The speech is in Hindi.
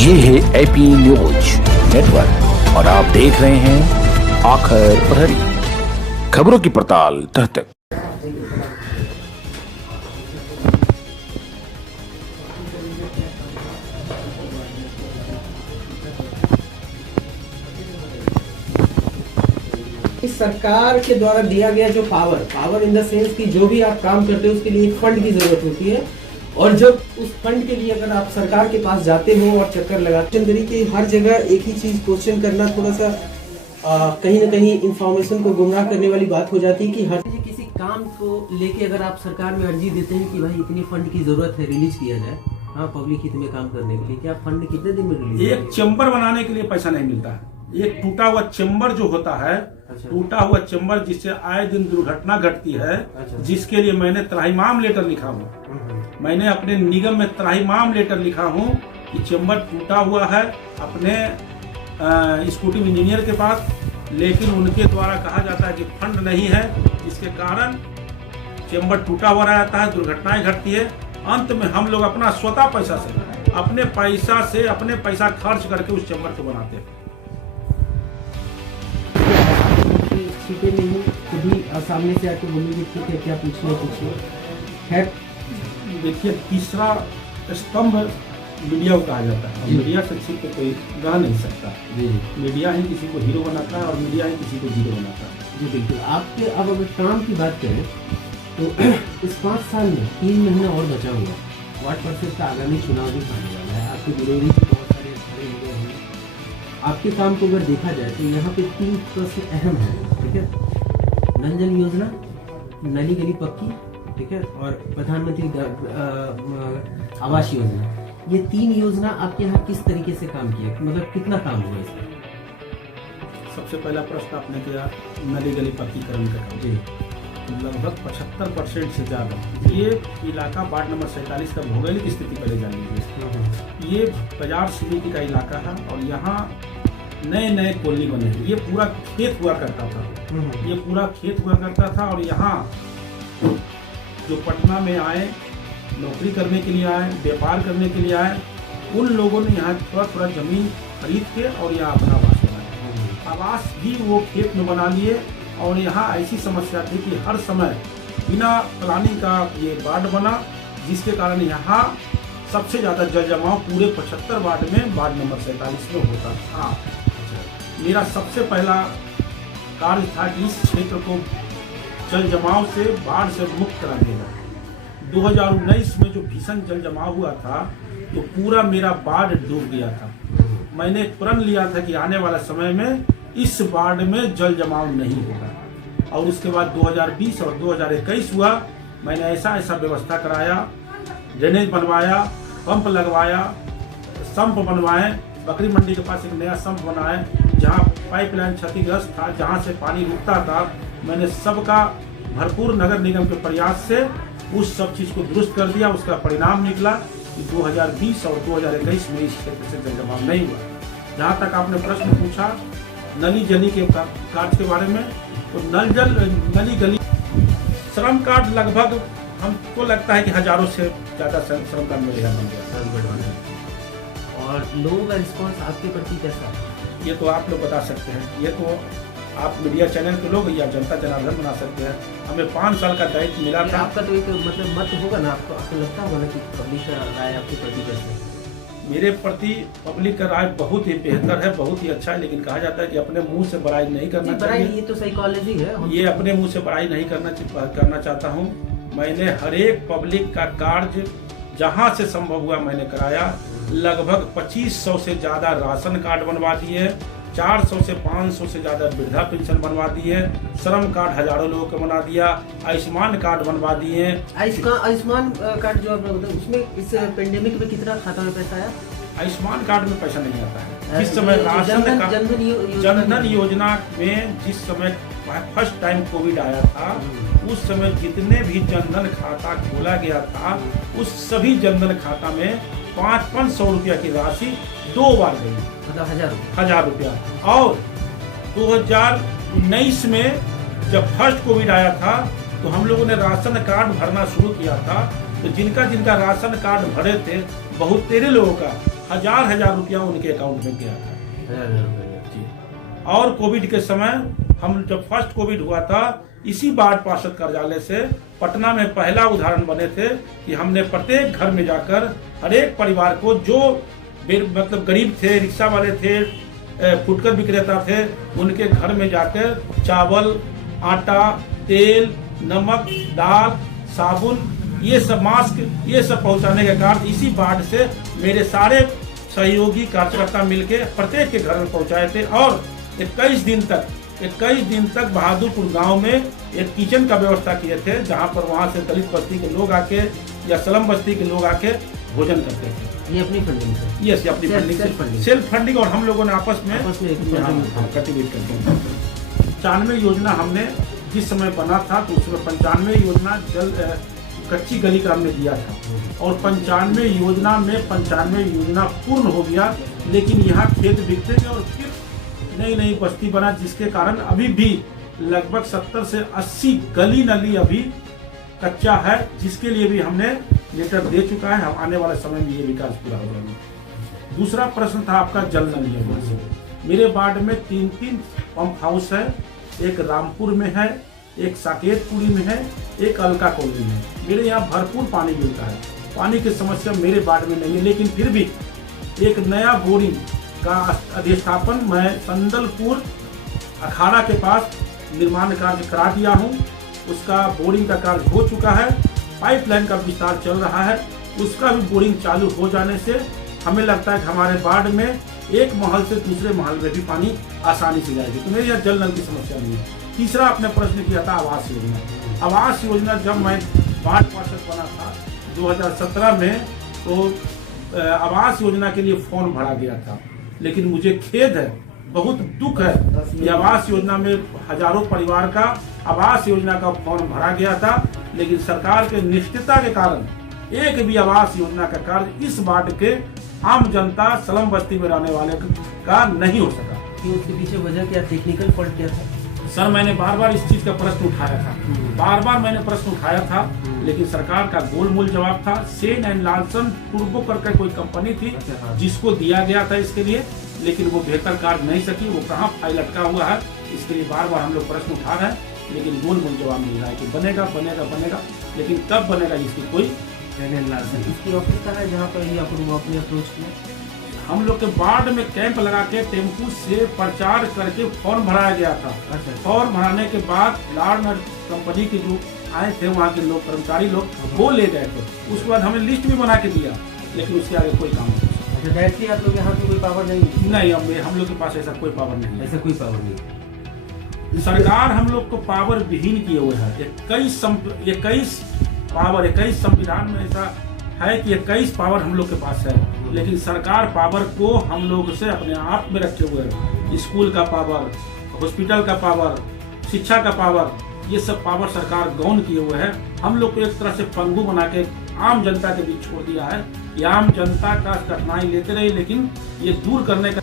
ये है एपी न्यूज नेटवर्क और आप देख रहे हैं आखिर प्रहरी, खबरों की पड़ताल तह तक। इस सरकार के द्वारा दिया गया जो पावर इन द सेंस कि जो भी आप काम करते हो उसके लिए एक फंड की जरूरत होती है, और जब उस फंड के लिए अगर आप सरकार के पास जाते हो और चक्कर लगाते तरीके हर जगह एक ही चीज क्वेश्चन करना थोड़ा सा कहीं ना कहीं इंफॉर्मेशन को गुमराह करने वाली बात हो जाती है कि हर किसी काम को लेके अगर आप सरकार में अर्जी देते हैं कि भाई इतनी फंड की जरूरत है, रिलीज किया जाए, हाँ पब्लिक हित में काम करने के लिए, क्या फंड कितने दिन में रिलीज? एक चैम्बर बनाने के लिए पैसा नहीं मिलता है। एक टूटा हुआ चैम्बर जो होता है, टूटा हुआ चैम्बर जिससे आए दिन दुर्घटना घटती है, जिसके लिए मैंने त्राहिमाम लेटर लिखा हूँ। मैंने अपने निगम में त्राहिमाम लेटर लिखा हूँ कि चैम्बर टूटा हुआ है अपने एक्जीक्यूटिव इंजीनियर के पास, लेकिन उनके द्वारा कहा जाता है कि फंड नहीं है, जिसके कारण चैम्बर टूटा हुआ रहता है, दुर्घटनाएं घटती है। अंत में हम लोग अपना स्वतः पैसा से अपने पैसा खर्च करके उस चैम्बर को बनाते हैं। खुद ही सामने से आके बोलेंगे ठीक है, क्या पूछिए है। देखिए, तीसरा स्तंभ मीडिया को कहा जाता है। मीडिया से छिप के कोई रह नहीं सकता। मीडिया ही किसी को हीरो बनाता है और मीडिया ही किसी को जीरो बनाता है। जी बिल्कुल। आपके अब अगर काम की बात करें तो इस 5 साल में 3 महीना और बचा हुआ, वार्ड परिषद का आगामी चुनाव भी आने वाला है। आपके विरोधी बहुत सारे खड़े हुए हैं। आपके काम को अगर देखा जाए तो यहाँ पे 3 प्रश्न अहम है, ठीक है। नल जल योजना, नली गली पक्की, ठीक है, और प्रधानमंत्री आवास योजना। ये 3 योजना आपके यहाँ किस तरीके से काम किया, मतलब कितना काम हुआ इसमें? सबसे पहला प्रश्न आपने किया नली गली पक्कीकरण का काम। जी, लगभग 75% से ज्यादा। ये इलाका वार्ड नंबर 47 का भौगोलिक स्थिति पहले जान लीजिए। ये बाजार समिति का इलाका है और यहाँ नए कॉलोनी बने हैं। ये पूरा खेत हुआ करता था। और यहाँ जो पटना में आए, नौकरी करने के लिए आए, व्यापार करने के लिए आए, उन लोगों ने यहाँ थोड़ा जमीन खरीद के और यहाँ अपना आवास बनाया। आवास भी वो खेत में बना लिए। और यहाँ ऐसी समस्या थी कि हर समय बिना प्लानिंग का ये वार्ड बना, जिसके कारण यहाँ सबसे ज़्यादा जल जमाव पूरे 75 वार्ड में वार्ड नंबर 47 में होता था। मेरा सबसे पहला कार्य था कि इस क्षेत्र को जल जमाव से, बाढ़ से मुक्त करा देगा। 2019 में जो भीषण जल जमाव हुआ था तो पूरा मेरा वार्ड डूब गया था। मैंने प्रण लिया था कि आने वाला समय में इस वार्ड में जल जमाव नहीं होगा। और उसके बाद 2020 और 2021 हुआ। मैंने ऐसा व्यवस्था कराया, ड्रेनेज बनवाया, पंप लगवाया, संप बनवाए। बकरी मंडी के पास एक नया संप बनाए, जहाँ पाइपलाइन क्षतिग्रस्त था, जहाँ से पानी रुकता था। मैंने सबका भरपूर नगर निगम के प्रयास से उस सब चीज़ को दुरुस्त कर दिया। उसका परिणाम निकला कि 2020 और 2021 में इस क्षेत्र से जल जमाव नहीं हुआ। जहाँ तक आपने प्रश्न पूछा नली जली के कार्य के बारे में, तो नली गली श्रम कार्ड लगभग हमको लगता है कि हजारों से ज़्यादा श्रम कार्ड मेरे यहाँ बन गया। और लोगों का रिस्पांस आपके प्रति कैसा है? ये तो आप लोग बता सकते हैं। ये तो आप मीडिया चैनल के लोग या जनता जनार्दन बना सकते हैं। हमें 5 साल का दायित्व मिला था। आपका तो एक मतलब मत होगा ना, आपको लगता होगा ना कि पब्लिक का राय आपके प्रति कैसे? मेरे प्रति पब्लिक का राय बहुत ही बेहतर है, बहुत ही अच्छा है। लेकिन कहा जाता है कि अपने मुंह से बड़ाई नहीं करना चाहिए। ये तो साइकोलॉजी है। ये अपने मुंह से बड़ाई नहीं करना चाहता हूँ। मैंने हर एक पब्लिक का कार्य जहाँ से संभव हुआ मैंने कराया। लगभग 2500 से ज्यादा राशन कार्ड बनवा दिए, 400 से 500 से ज्यादा वृद्धा पेंशन बनवा दिए, श्रम कार्ड हजारों लोगों को बना दिया, आयुष्मान कार्ड बनवा दिए। आयुष्मान कार्ड जो आप बताए, उसमें इस पेंडेमिक में कितना खाता में पैसा आया? आयुष्मान कार्ड में पैसा नहीं आता है। जिस समय राशन जनधन योजना में जिस समय फर्स्ट टाइम कोविड आया था, उस समय जितने भी जनधन खाता खोला गया था, उस सभी जनधन खाता में 500 रुपया की राशि 2 बार गई, मतलब 1000 रुपया। और 2019 में जब फर्स्ट कोविड आया था तो हम लोगों ने राशन कार्ड भरना शुरू किया था। तो जिनका राशन कार्ड भरे थे, बहुत तेरे लोगों का हजार रुपया उनके अकाउंट में गया था। 1000 रुपये। जी। और कोविड के समय हम जब फर्स्ट कोविड हुआ था, इसी बाढ़ पार्षद कार्यालय से पटना में पहला उदाहरण बने थे कि हमने प्रत्येक घर में जाकर हर एक परिवार को जो मतलब गरीब थे, रिक्शा वाले थे, फुटकर विक्रेता थे, उनके घर में जाकर चावल, आटा, तेल, नमक, दाल, साबुन, ये सब मास्क, ये सब पहुंचाने के कारण इसी बाढ़ से मेरे सारे सहयोगी कार्यकर्ता मिलकर प्रत्येक के घर में पहुंचाए थे। और 21 दिन तक बहादुरपुर गांव में एक किचन का व्यवस्था किए थे, जहां पर वहां से दलित बस्ती के लोग आके या स्लम बस्ती के लोग आके भोजन करते थे। ये अपनी फंडिंग से? यस, अपनी फंडिंग, सेल्फ फंडिंग, और हम लोगों ने आपस में कंट्रीब्यूट करते हैं। 95 योजना हमने जिस समय बना था तो उस समय 95 योजना कच्ची गली का हमने दिया था, और 95 योजना में 95 योजना पूर्ण हो गया, लेकिन यहाँ खेत बिकते गए और फिर नई बस्ती बना, जिसके कारण अभी भी लगभग 70 से 80 गली नली अभी कच्चा है, जिसके लिए भी हमने लेटर दे चुका है। हम आने वाले समय में ये विकास पूरा हो जाएगा। दूसरा प्रश्न था आपका जल नल योजना से। मेरे वार्ड में 3 पंप हाउस है, एक रामपुर में है, एक साकेतपुरी में है, एक अलका कॉलोनी में। मेरे यहाँ भरपूर पानी मिलता है, पानी की समस्या मेरे वार्ड में नहीं है, लेकिन फिर भी एक नया बोरिंग का अधिष्ठापन मैं संदलपुर अखाड़ा के पास निर्माण कार्य करा दिया हूँ। उसका बोरिंग का कार्य हो चुका है, पाइपलाइन का विस्तार चल रहा है, उसका भी बोरिंग चालू हो जाने से हमें लगता है कि हमारे वार्ड में एक महल से दूसरे महल में भी पानी आसानी से जाएगी। तो मेरे यहाँ जल नल की समस्या नहीं है। तीसरा आपने प्रश्न किया था आवास योजना। आवास योजना जब मैं वार्ड पार्षद बना था 2017 में, तो आवास योजना के लिए फॉर्म भरा गया था, लेकिन मुझे खेद है, बहुत दुख है कि आवास योजना में हजारों परिवार का आवास योजना का फॉर्म भरा गया था, लेकिन सरकार के निष्ठता के कारण एक भी आवास योजना का कार्य इस वार्ड के आम जनता स्लम बस्ती में रहने वाले का नहीं हो सका। कि उसके पीछे वजह क्या, टेक्निकल फॉल्ट क्या था? सर, मैंने बार इस चीज का प्रश्न उठाया था, बार मैंने प्रश्न उठाया था, लेकिन सरकार का गोलमोल जवाब था। सेन एंड लार्सन टूर्बो करके कोई कंपनी थी जिसको दिया गया था इसके लिए, लेकिन वो बेहतर कार्य नहीं सकी। वो कहाँ फाइल अटका हुआ है, इसके लिए बार हम लोग प्रश्न उठा रहे हैं, लेकिन गोलमोल जवाब मिल रहा है कि बनेगा, लेकिन कब बनेगा इसकी कोई। इसकी ऑफिस कहाँ है जहाँ पर आपने अप्रोच किया? हम लोग के वार्ड में कैंप लगा के टेम्पू से प्रचार करके फॉर्म भराया गया था। फॉर्म भराने के बाद लार्न कंपनी के जो आए थे वहाँ के लोग, कर्मचारी लोग, वो ले गए थे। उसके बाद हमें लिस्ट भी बना के दिया, लेकिन उसके आगे कोई काम नहीं। डायरेक्टली आप लोग यहाँ पे कोई पावर नहीं? हम लोग के पास ऐसा कोई पावर नहीं। ऐसा कोई पावर नहीं। सरकार हम लोग को पावर विहीन किए हुए है। 21 संविधान में ऐसा है कि 21 पावर हम लोग के पास है, लेकिन सरकार पावर को हम लोग से अपने आप में रखे हुए है। स्कूल का पावर, हॉस्पिटल का पावर, शिक्षा का पावर, ये सब पावर सरकार गौन किए हुए है। हम लोग को एक तरह से पंगु बना के आम जनता के बीच छोड़ दिया है कि आम जनता का कठिनाई लेते रहे, लेकिन ये दूर करने का